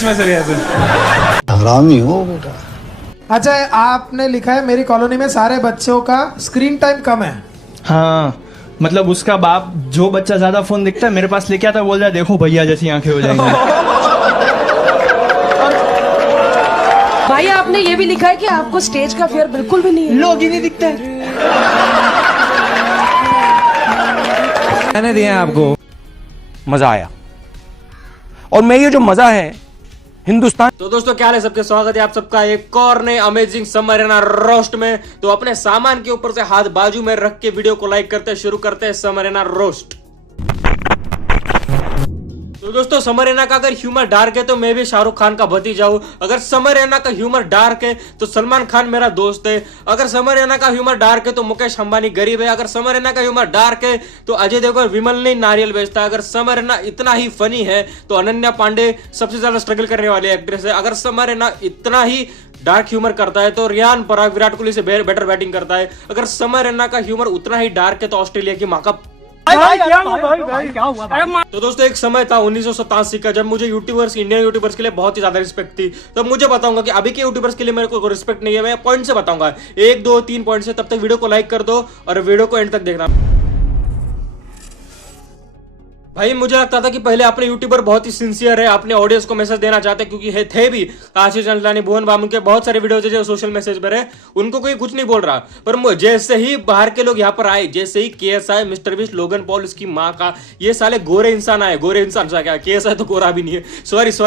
बीच में से गया तू। हरामी हो बेटा। अच्छा, आपने लिखा है मेरी कॉलोनी में सारे बच्चों का स्क्रीन टाइम कम है। हाँ, मतलब उसका बाप जो बच्चा ज्यादा फोन दिखता है मेरे पास लेके आता है, बोल रहा है देखो भैया जैसी आंखें हो जाएंगी। भाई आपने ये भी लिखा है कि आपको स्टेज का फियर बिल्कुल भी नहीं है। लोग ही नहीं दिखते हैं। मैंने दिया आपको मजा आया, और मैं ये जो मजा है हिंदुस्तान। तो दोस्तों क्या हाल है सबके, स्वागत है आप सबका एक और नए अमेजिंग समर एना रोस्ट में। तो अपने सामान के ऊपर से हाथ बाजू में रख के वीडियो को लाइक करते शुरू करते हैं समर एना रोस्ट। तो दोस्तों समर रैना का अगर ह्यूमर डार्क है तो मैं भी शाहरुख खान का भतीजा हूं। अगर समर रैना का ह्यूमर डार्क है तो सलमान खान मेरा दोस्त है। अगर समर रैना का ह्यूमर डार्क है तो मुकेश अंबानी गरीब है। अगर समर रैना का ह्यूमर डार्क है तो अजय देवगन विमल नहीं नारियल बेचता है। अगर समर रैना इतना ही फनी है तो अनन्या पांडे सबसे ज्यादा स्ट्रगल करने वाली एक्ट्रेस है। अगर समर रैना इतना ही डार्क ह्यूमर करता है तो रियान पराग विराट कोहली से बेटर बैटिंग करता है। अगर समर रैना का ह्यूमर उतना ही डार्क है तो ऑस्ट्रेलिया की माँ का। तो दोस्तों एक समय था 1987 का जब मुझे यूट्यूबर्स, इंडियन यूट्यूबर्स के लिए बहुत ही ज्यादा रिस्पेक्ट थी। तब मुझे बताऊंगा कि अभी के यूट्यूबर्स के लिए मेरे को रिस्पेक्ट नहीं है। मैं पॉइंट से बताऊंगा, 1 2 3 पॉइंट से। तब तक वीडियो को लाइक कर दो और वीडियो को एंड तक देखना। भाई मुझे लगता था कि पहले अपने यूट्यूबर बहुत ही सिंसियर है, अपने ऑडियंस को मैसेज देना चाहते क्योंकि थे भी आशीष चंचलानी, भुवन बामू के बहुत सारे वीडियोज जो सोशल मैसेज पर है, उनको कोई कुछ नहीं बोल रहा। पर जैसे ही बाहर के लोग यहाँ पर आए, जैसे ही KSI, mister beast, Logan Paul, उसकी माँ का, ये साले गोरे इंसान आए। गोरे इंसान सा क्या, KSI तो गोरा भी नहीं है।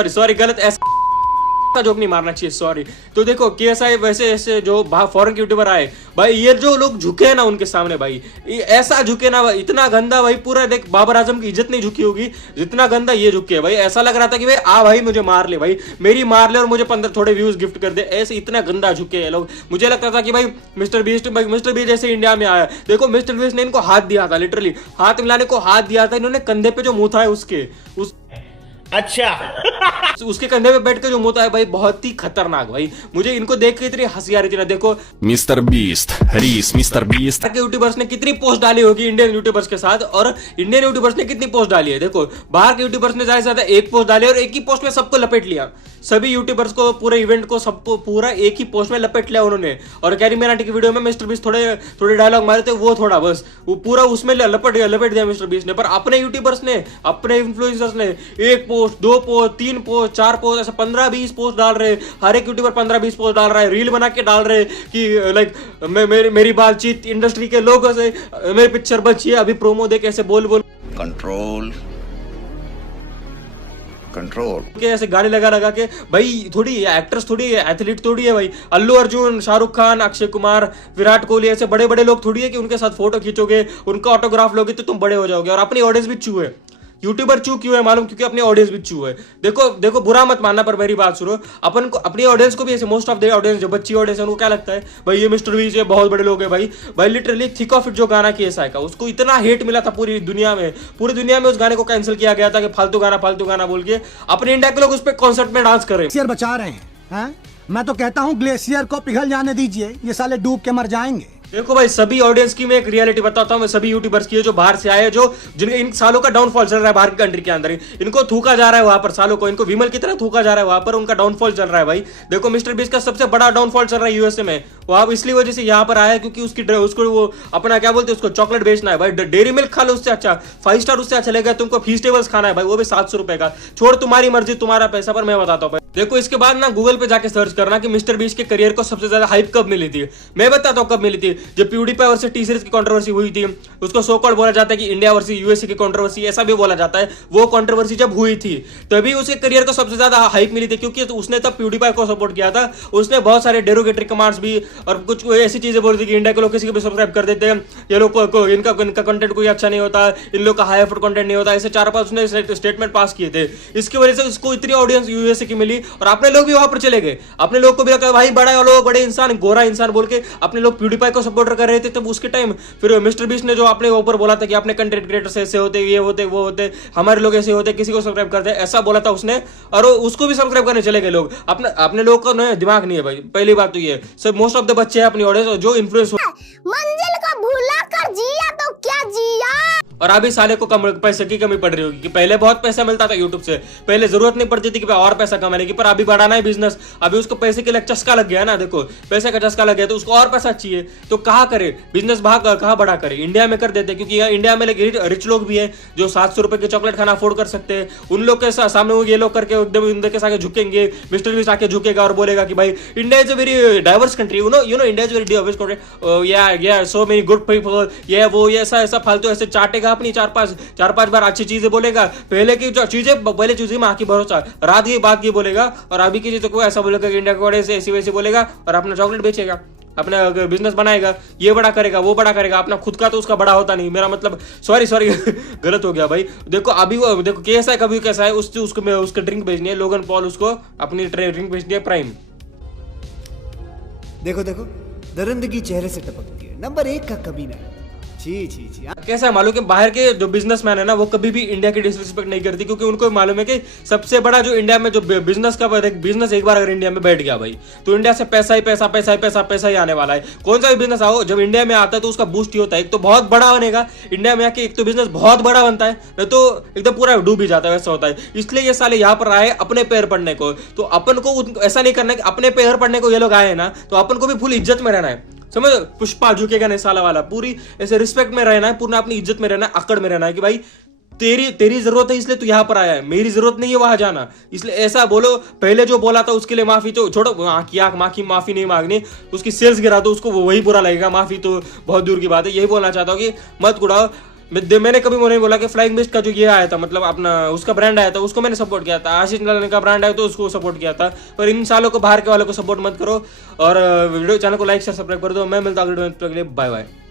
सॉरी गलत ऐसा का जोक नहीं मारना चाहिए, सॉरी। तो देखो KSI वैसे ऐसे जो फॉरेन के यूट्यूबर आए भाई, ये जो लोग झुके ना उनके सामने भाई, ऐसा झुके ना भाई, इतना गंदा भाई, पूरा देख बाबर आजम की इज्जत नहीं झुकी होगी जितना गंदा ये झुके भाई। ऐसा लग रहा था कि भाई भाई मुझे मार ले भाई, मेरी मार ले और मुझे 15 थोड़े व्यूज गिफ्ट कर दे। ऐसे इतना गंदा झुके लोग। मुझे लगता था कि भाई मिस्टर बीस्ट जैसे इंडिया में आया, देखो मिस्टर बीस्ट ने इनको हाथ दिया था, लिटरली हाथ मिलाने को हाथ दिया था। इन्होंने कंधे पे जो मुंह था अच्छा उसके कंधे पे बैठ के जो मुंह है भाई, बहुत ही खतरनाक भाई। मुझे इनको देख के इतनी हंसी आ रही थी ना। देखो mister beast, Harish mister beast के यूट्यूबर्स ने कितनी पोस्ट डाली होगी इंडियन यूट्यूबर्स के साथ, और इंडियन यूट्यूबर्स ने कितनी पोस्ट डाली है। देखो बाहर के यूट्यूबर्स ने ज्यादा से ज्यादा एक पोस्ट डाली और एक ही पोस्ट में सबको लपेट लिया। सभी यूट्यूबर्स को, पूरे इवेंट को, सबको पूरा एक ही पोस्ट में लपेट लिया उन्होंने। और कैरी मराठी की वीडियो में मिस्टर बीस्ट थोड़े डायलॉग मारे थे, वो थोड़ा बस वो पूरा उसमें लपेट दिया मिस्टर बीस्ट ने। पर अपने यूट्यूबर्स ने, अपने इन्फ्लुएंसर्स ने 1 पोस्ट, 2 पोस्ट, 3 पोस्ट, 4 पोस्ट, ऐसे 15-20 पोस्ट डाल रहे। हर एक यूट्यूबर 15-20 पोस्ट डाल रहा है, रील बना के डाल रहे कि लाइक मेरी बातचीत इंडस्ट्री के लोगों से, मेरी पिक्चर बची है, अभी प्रोमो दे कैसे बोल कंट्रोल के ऐसे गाने लगा के। भाई थोड़ी एक्ट्रेस थोड़ी है, एथलीट थोड़ी है भाई। अल्लू अर्जुन, शाहरुख खान, अक्षय कुमार, विराट कोहली, ऐसे बड़े बड़े लोग थोड़ी है कि उनके साथ फोटो खींचोगे, उनका ऑटोग्राफ लोगे तो तुम बड़े हो जाओगे। और अपनी ऑडियंस भी चू है। यूट्यूबर चू क्यों है मालूम? क्योंकि अपनी ऑडियंस भी चू है। देखो बुरा मत मानना, पर मेरी बात सुनो। अपन को अपनी ऑडियंस को भी ऐसे, मोस्ट ऑफ द ऑडियंस जो बच्ची ऑडियंस है, उनको क्या लगता है भाई ये मिस्टर बीस्ट है, बहुत बड़े लोग हैं भाई लिटरली थिक ऑफ इट जो गाना KSI का, उसको इतना हेट मिला था पूरी दुनिया में उस गाने को कैंसिल किया गया था कि फालतू गाना बोल के। अपने इंडिया के लोग उस पर कॉन्सर्ट में डांस कर रहे हैं। बचा रहे हैं। मैं तो कहता हूँ ग्लेशियर को पिघल जाने दीजिए, ये साले डूब के मर जाएंगे। देखो भाई सभी ऑडियंस की मैं एक रियलिटी बताता हूं, मैं सभी यूट्यूबर्स की, जो बाहर से आए, जो जिनके इन सालों का डाउनफॉल चल रहा है बाहर की कंट्री के अंदर। इनको थूका जा रहा है वहां पर, सालों को इनको विमल की तरह थूका जा रहा है वहां पर, उनका डाउनफॉल चल रहा है भाई। देखो मिस्टर बीस्ट का सबसे बड़ा डाउनफॉल चल रहा है USA में। वो आप इसलिए वजह से यहाँ पर आया क्योंकि उसको वो अपना क्या बोलते हैं, उसको चॉकलेट बेचना है भाई। डेयरी मिल्क खा लो, उससे अच्छा 5 स्टार उससे अच्छा चलेगा। तुमको फीस्टेबल्स खाना है भाई, वो भी 700 रुपए का। छोड़ तुम्हारी मर्जी, तुम्हारा पैसा। पर मैं बताता हूँ देखो, इसके बाद ना गूगल पे जाके सर्च करना कि मिस्टर बीस्ट के करियर को सबसे ज्यादा हाइप कब मिली थी। मैं बताता हूँ कब मिली थी। जब प्यूडीपाई वर्सेस टी सीरीज की कंट्रोवर्सी हुई थी, उसको सो कॉल्ड बोला जाता है कि इंडिया वर्सेस USA की कंट्रोवर्सी, ऐसा भी बोला जाता है। वो कंट्रोवर्सी जब हुई थी तभी उसके करियर को सबसे ज्यादा हाइप मिली थी, क्योंकि उसने तब प्यूडीपाई को सपोर्ट किया था। उसने बहुत सारे डेरोगेटरी कमांड्स भी और कुछ ऐसी चीजें बोली थी कि इंडिया के लोग किसी को भी सब्सक्राइब कर देते हैं, ये लोग को इनका कंटेंट कोई अच्छा नहीं होता, इन लोग का हाई एफर्ट कंटेंट नहीं होता। ऐसे 4-5 उसने स्टेटमेंट पास किए थे। इसकी वजह से उसको इतनी ऑडियंस USA की मिली और अपने लोग भी वहां पर चले गए। अपने लोग को भी लगा भाई बड़े इंसान, गोरा इंसान बोल के अपने लोग प्यूडीपाई को सपोर्ट कर रहे थे। तब उसके टाइम फिर मिस्टर बीस्ट ने जो अपने ऊपर बोला था कि अपने कंटेंट क्रिएटर्स ऐसे होते, ये होते, वो होते, हमारे लोग ऐसे होते, किसी को सब्सक्राइब करते, ऐसा बोला था उसने। और उसको भी सब्सक्राइब करने चले गए लोग। अपने लोग का दिमाग नहीं है भाई, पहली बात तो ये सब। मोस्ट ऑफ द बच्चे हैं अपनी ऑडियंस जो इन्फ्लुएंस मंजिल को भूला कर जिया तो क्या जिया। और अभी साले को पैसे की कमी पड़ रही होगी कि पहले बहुत पैसा मिलता था यूट्यूब से, पहले जरूरत नहीं पड़ती थी कि और पैसा कमाने की, पर अभी बढ़ाना है बिजनेस, अभी उसको पैसे के लिए चस्का लग गया ना, देखो पैसे का चस्का लग गया तो उसको और पैसा चाहिए, तो कहाँ करे बिजनेस, भाग कहाँ बड़ा करे, इंडिया में कर देते, क्योंकि यहाँ इंडिया में रिच लोग भी हैं जो 700 रुपए की चॉकलेट खाना अफोर्ड कर सकते हैं, उन लोग के सामने वो ये लोग करके एकदम उनके साथ झुकेंगे, मिस्टर बीस्ट आके झुकेगा और बोलेगा कि भाई India is a very diverse country, you know India is very diverse country, या सो मेनी गुड पीपल, ये वो ये ऐसा फालतू ऐसे चाटेगा अपनी चार पांच बार अच्छी चीजें बोलेगा, पहले की जो चीजें पहले चीजें माँ की भरोसा, रात की बात की बोलेगा, और अभी की चीजों को ऐसा बोलेगा कि इंडिया को ऐसे ऐसी वैसी बोलेगा और अपना चॉकलेट बेचेगा, अपना बिजनेस बनाएगा, ये बड़ा करेगा वो बड़ा करेगा, अपना खुद का तो उसका बड़ा होता नहीं, मेरा मतलब सॉरी गलत हो गया भाई। देखो अभी वो देखो कैसा है, कभी कैसा है, उसको ड्रिंक भेजनी है, लोगन पॉल उसको अपनी ड्रिंक भेजनी है प्राइम। देखो देखो दरिंदगी चेहरे से टपकती है, नंबर 1 का कमीना है। जी जी जी। कैसा है मालूम कि बाहर के जो बिजनेसमैन है ना वो कभी भी इंडिया की डिसरिस्पेक्ट नहीं करती, क्योंकि उनको मालूम है कि सबसे बड़ा जो इंडिया में जो बिजनेस एक बार अगर इंडिया में बैठ गया भाई तो इंडिया से पैसा ही आने वाला है। कौन सा भी बिजनेस आओ जब इंडिया में आता है तो उसका बूस्ट ही होता है, एक तो बहुत बड़ा बनेगा इंडिया में आके, एक तो बिजनेस बहुत बड़ा बनता है, नहीं तो एकदम पूरा डूब ही जाता है, वैसा होता है। इसलिए ये साले यहाँ पर आए अपने पैर पड़ने को, तो अपन को ऐसा नहीं करना कि अपने पैर पड़ने को ये लोग आए ना तो अपन को भी फुल इज्जत में रहना है, समझ, पुष्पा झुकेगा नहीं साला वाला, पूरी ऐसे रिस्पेक्ट में रहना है, पूरा अपनी इज्जत में रहना है, अकड़ में रहना है कि भाई तेरी जरूरत है इसलिए तू यहाँ पर आया है, मेरी जरूरत नहीं है वहां जाना, इसलिए ऐसा बोलो। पहले जो बोला था उसके लिए माफी तो छोड़ो, माफी नहीं मांगनी, उसकी सेल्स गिरा दो, उसको वही बुरा लगेगा, माफी तो बहुत दूर की बात है। यही बोलना चाहता हूँ कि मत उड़ाओ। मैंने कभी नहीं बोला कि फ्लाइंग मिस्ट का जो ये आया था, मतलब अपना उसका ब्रांड आया था उसको मैंने सपोर्ट किया था, आशीष लालन का ब्रांड आया तो उसको सपोर्ट किया था, पर इन सालों को बाहर के वालों को सपोर्ट मत करो, और वीडियो चैनल को लाइक शेयर सब्सक्राइब कर दो। मैं मिलता हूँ अगले वीडियो में, बाय बाय।